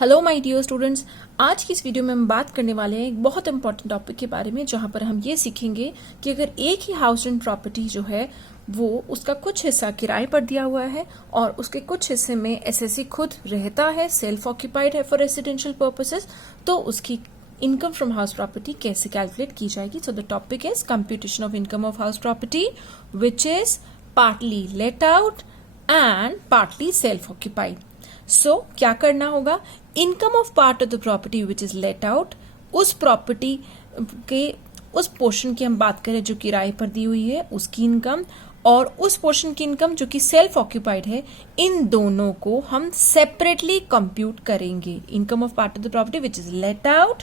Hello my dear students, आज की इस वीडियो में हम बात करने वाले हैं एक बहुत इंपॉर्टेंट टॉपिक के बारे में, जहां पर हम ये सीखेंगे कि अगर एक ही हाउस रेंट प्रॉपर्टी जो है वो उसका कुछ हिस्सा किराए पर दिया हुआ है और उसके कुछ हिस्से में एसएससी खुद रहता है, सेल्फ ऑक्यूपाइड है फॉर रेसिडेंशियल पर्पसेस, तो उसकी इनकम फ्रॉम हाउस प्रॉपर्टी कैसे कैलकुलेट की जाएगी। So the topic is computation of income of house property which is partly let out and partly self occupied. So क्या करना होगा, income of part of the property which is let out, उस property के उस portion की हम बात करें जो किराए पर दी हुई है उसकी इनकम, और उस पोर्शन की इनकम जो कि सेल्फ ऑक्यूपाइड है, इन दोनों को हम सेपरेटली कंप्यूट करेंगे। Income of part of the property which is let out,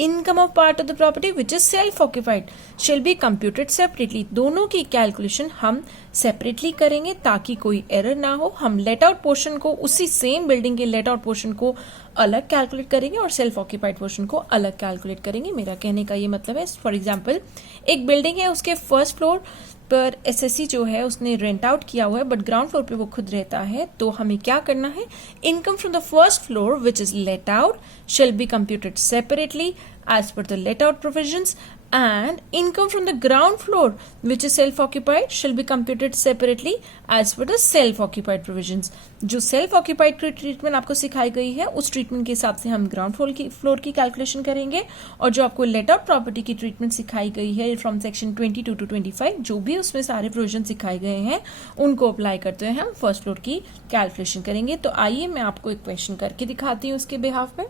income of part of the property which is self occupied shall be computed separately. दोनों की कैलकुलेशन हम सेपरेटली करेंगे ताकि कोई एरर ना हो। हम लेट आउट पोर्शन को, उसी सेम बिल्डिंग के लेट आउट पोर्शन को अलग कैलकुलेट करेंगे और सेल्फ ऑक्यूपाइड पोर्शन को अलग कैलकुलेट करेंगे। मेरा कहने का ये मतलब है, फॉर एग्जाम्पल एक बिल्डिंग है, उसके फर्स्ट फ्लोर पर एसएससी जो है उसने रेंट आउट किया हुआ है बट ग्राउंड फ्लोर पे वो खुद रहता है, तो हमें क्या करना है, income from the first floor which is let out shall be computed separately as per the let out provisions, and income from the ground floor which is self occupied shall be computed separately as per the self occupied provisions। जो self occupied treatment आपको सिखाई गई है उस treatment के हिसाब से हम ग्राउंड फ्लोर की कैलकुलेशन करेंगे, और जो आपको लेट आउट प्रॉपर्टी की ट्रीटमेंट सिखाई गई है फ्रॉम सेक्शन 22 to 25, जो भी उसमें सारे प्रोविजन सिखाए गए हैं उनको अप्लाई करते हुए हम फर्स्ट फ्लोर की कैलकुलेशन करेंगे। तो आइए मैं आपको एक क्वेश्चन करके दिखाती हूँ उसके बिहाफ पे।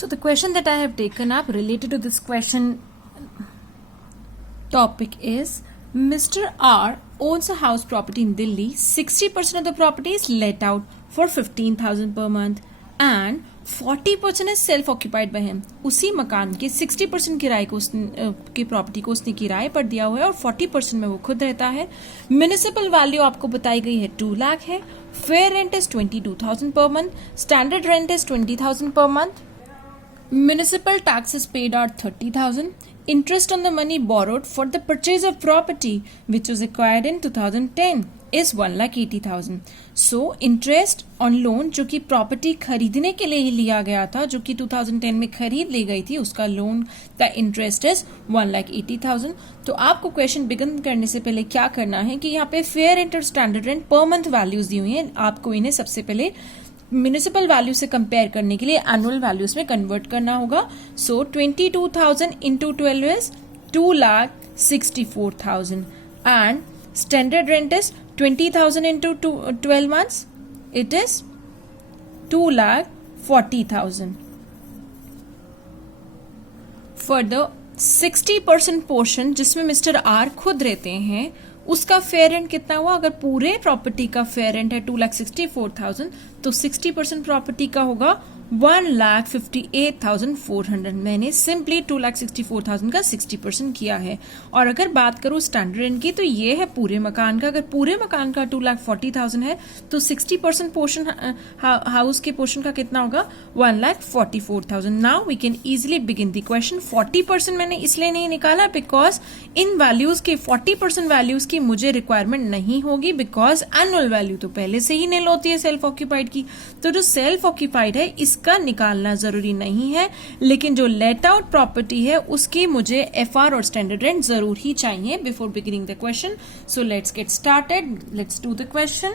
So the question that I have taken up related to this question topic is, Mr. R owns a house property in Delhi. 60% of the property is let out for 15,000 per month and 40% is self-occupied by him. उसी मकान के 60% किराए को की property को उसने किराए पर दिया हुआ है और 40% में वो खुद रहता है। म्युनिसिपल वैल्यू आपको बताई गई है 2 लाख है। Fair rent is 22,000 per month, standard rent is 20,000 per month, municipal taxes paid are 30,000, interest on the money borrowed for the purchase of property which was acquired in 2010 is 1,80,000। so interest on loan जो कि property खरीदने के लिए ही लिया गया था, जो कि 2010 में खरीद ली गई थी, उसका लोन का इंटरेस्ट इज 1,80,000। तो आपको क्वेश्चन बिगिन करने से पहले क्या करना है कि यहाँ पे फेयर रेंट और standard rent per month values दी हुई हैं, आपको इन्हें सबसे पहले म्युनिसिपल वैल्यू से कंपेयर करने के लिए एनुअल वैल्यूज में कन्वर्ट करना होगा। सो 22,000 into 12 is 2,64,000 and standard rent is 20,000 into 12 months, it is 2,40,000। For the 60% portion जिसमें मिस्टर आर खुद रहते हैं, उसका फेयर रेंट कितना हुआ, अगर पूरे प्रॉपर्टी का फेयर रेंट है 2,64,000 तो 60% प्रॉपर्टी का होगा 1,58,400। मैंने सिंपली 2,64,000 का 60% किया है। और अगर बात करूं स्टैंडर्ड रेंट की, तो ये है पूरे मकान का। अगर पूरे मकान का 2,40,000 है तो 60% पोर्शन हाउस के पोर्शन का कितना होगा, 1,44,000। Now we can easily begin the question. 40% मैंने इसलिए नहीं निकाला बिकॉज इन वैल्यूज के 40% वैल्यूज की मुझे रिक्वायरमेंट नहीं होगी, बिकॉज एनुअल वैल्यू तो पहले से ही नील होती है सेल्फ ऑक्यूपाइड की। तो जो सेल्फ ऑक्यूपाइड है इसका निकालना जरूरी नहीं है, लेकिन जो लेट आउट प्रॉपर्टी है उसकी मुझे एफआर और स्टैंडर्ड रेंट जरूर ही चाहिए before beginning the question. So let's get started, let's do the question.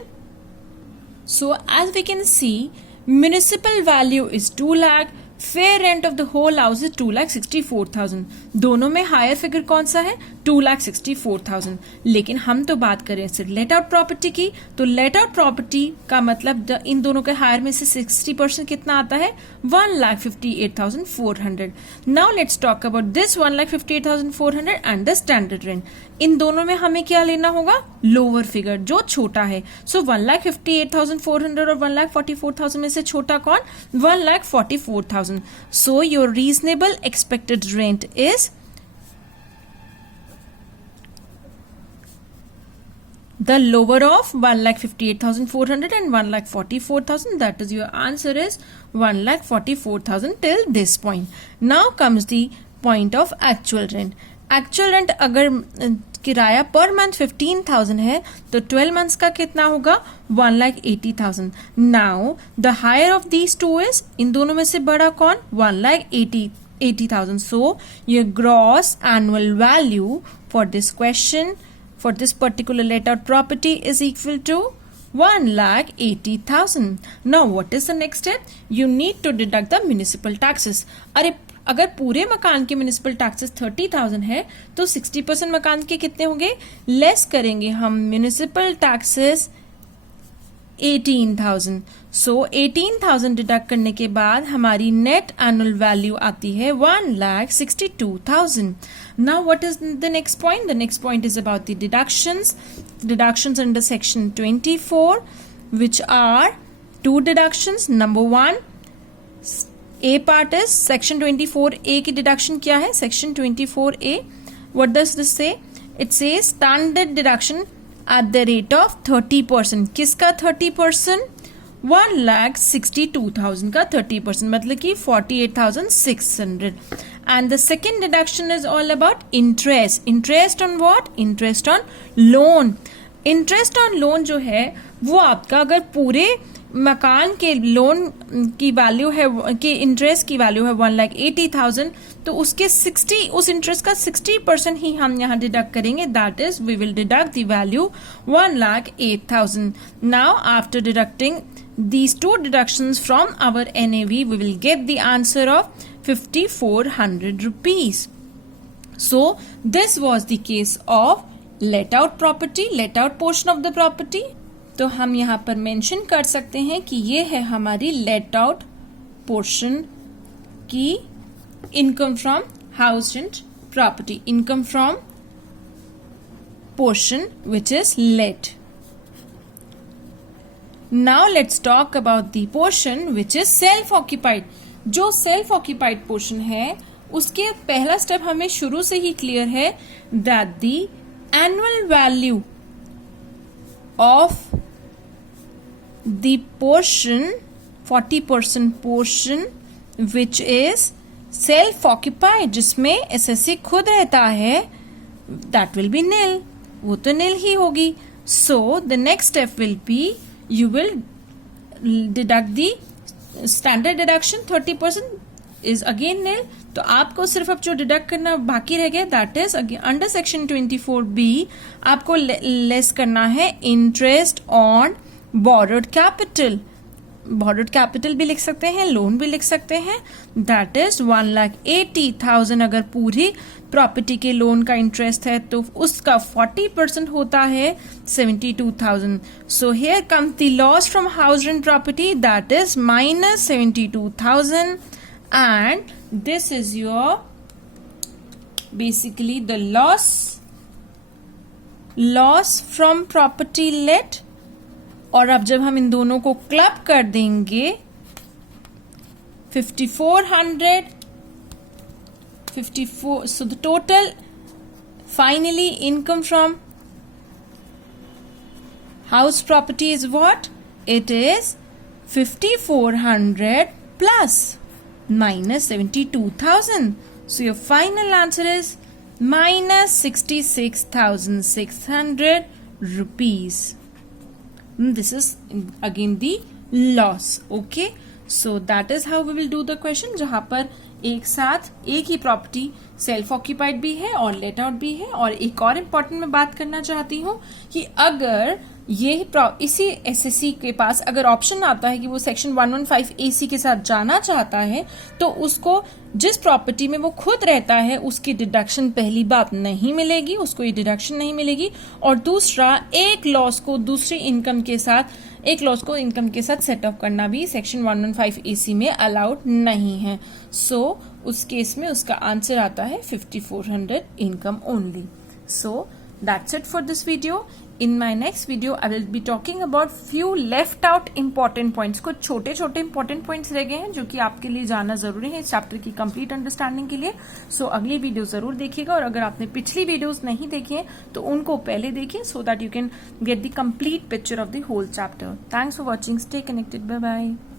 So as we can see, municipal value is 2 lakh, fair rent of the whole house is 2,64,000। दोनों में higher figure कौन सा है, 2,64,000। लेकिन हम तो बात करें सिर्फ लेट आउट प्रॉपर्टी की, तो लेट आउट प्रॉपर्टी का मतलब इन दोनों के हायर में से 60% कितना आता है, 1,58,400। Now let's talk about this 1,58,400 and the standard rent. इन दोनों में हमें क्या लेना होगा, लोअर फिगर जो छोटा है। सो 1,58,400 और 1,44,000 में से छोटा कौन, 1,44,000। So your reasonable expected rent is the lower of 1,58,400 and 1,44,000. That is, your answer is 1,44,000 till this point. Now comes the point of actual rent. Actual rent अगर किराया पर मंथ 15,000 है तो 12 मंथ्स का कितना होगा 1,80,000. Now the higher of these two is, इन दोनों में से बड़ा कौन 1,80,000. So your gross annual value for this question for this particular let out property is equal to 1,80,000. Now what is the next step? You need to deduct the municipal taxes. अरे अगर पूरे मकान के म्यूनिसिपल टैक्सेस 30,000 है तो 60% मकान के कितने होंगे, लेस करेंगे हम म्यूनिसिपल टैक्सेस 18,000. सो 18,000 डिडक्ट करने के बाद हमारी नेट एनुअल वैल्यू आती है 1,62,000. Now what is the next point? The next point is about the deductions. Deductions under section 24, which are two deductions. Number one, A part is section 24A की deduction क्या है? Section 24A. What does this say? It says standard deduction at the rate of 30%. किसका 30%? 1,62,000 का 30%, मतलब कि 48,600. And the second deduction is all about interest. Interest on what? Interest on loan. Interest on loan जो है वो आपका अगर पूरे मकान के लोन की वैल्यू है कि इंटरेस्ट की वैल्यू है 1,80,000 तो उसके 60 उस इंटरेस्ट का 60% ही हम यहाँ डिडक्ट करेंगे. That is we will deduct the value 1,08,000. Now after deducting these two deductions from our NAV, we will get the answer of 5,400 rupees. So this was the case of let out property, let out portion of the property. तो हम यहाँ पर mention कर सकते हैं कि ये है हमारी let out portion की income from house rent property, income from portion which is let. Now let's talk about the portion which is self-occupied. जो self-occupied portion है उसके पहला स्टेप हमें शुरू से ही क्लियर है that the annual value of the portion 40% portion which is self-occupied जिसमें SSC खुद रहता है that will be nil. वो तो nil ही होगी. So the next step will be you will deduct the standard deduction 30% is again nil. तो आपको सिर्फ अब जो डिडक्ट करना बाकी रह गया that is under section 24B आपको लेस करना है interest on borrowed capital. Borrowed capital भी लिख सकते हैं, लोन भी लिख सकते हैं. That is 1,80,000. अगर पूरी प्रॉपर्टी के लोन का इंटरेस्ट है तो उसका 40% होता है 72,000. So here comes the loss from house rent property that is minus 72,000 and this is your basically the loss from property let. और अब जब हम इन दोनों को क्लब कर देंगे 5,400 54, so the total finally income from house property is what? It is 5,400 plus minus 72,000. So your final answer is minus 66,600 rupees. This is again the loss. Okay, so that is how we will do the question. जहां पर एक साथ एक ही property self occupied भी है और let out भी है. और एक और इम्पोर्टेंट मैं बात करना चाहती हूँ कि अगर ये इसी एसएससी के पास अगर ऑप्शन आता है कि वो सेक्शन 115AC के साथ जाना चाहता है तो उसको जिस प्रॉपर्टी में वो खुद रहता है उसकी डिडक्शन पहली बात नहीं मिलेगी, उसको ये डिडक्शन नहीं मिलेगी. और दूसरा एक लॉस को दूसरी इनकम के साथ सेट ऑफ करना भी सेक्शन 115AC में अलाउड नहीं है. सो उस केस में उसका आंसर आता है 5,400 income only. So that's it for this video. In my next video I will be talking about few left out important points. कुछ छोटे छोटे important points रह गए हैं जो कि आपके लिए जानना जरूरी है इस चैप्टर की complete understanding के लिए. So अगली वीडियो जरूर देखिएगा और अगर आपने पिछली वीडियोस नहीं देखी हैं तो उनको पहले देखिए so that you can get the complete picture of the whole chapter. Thanks for watching. Stay connected. Bye bye.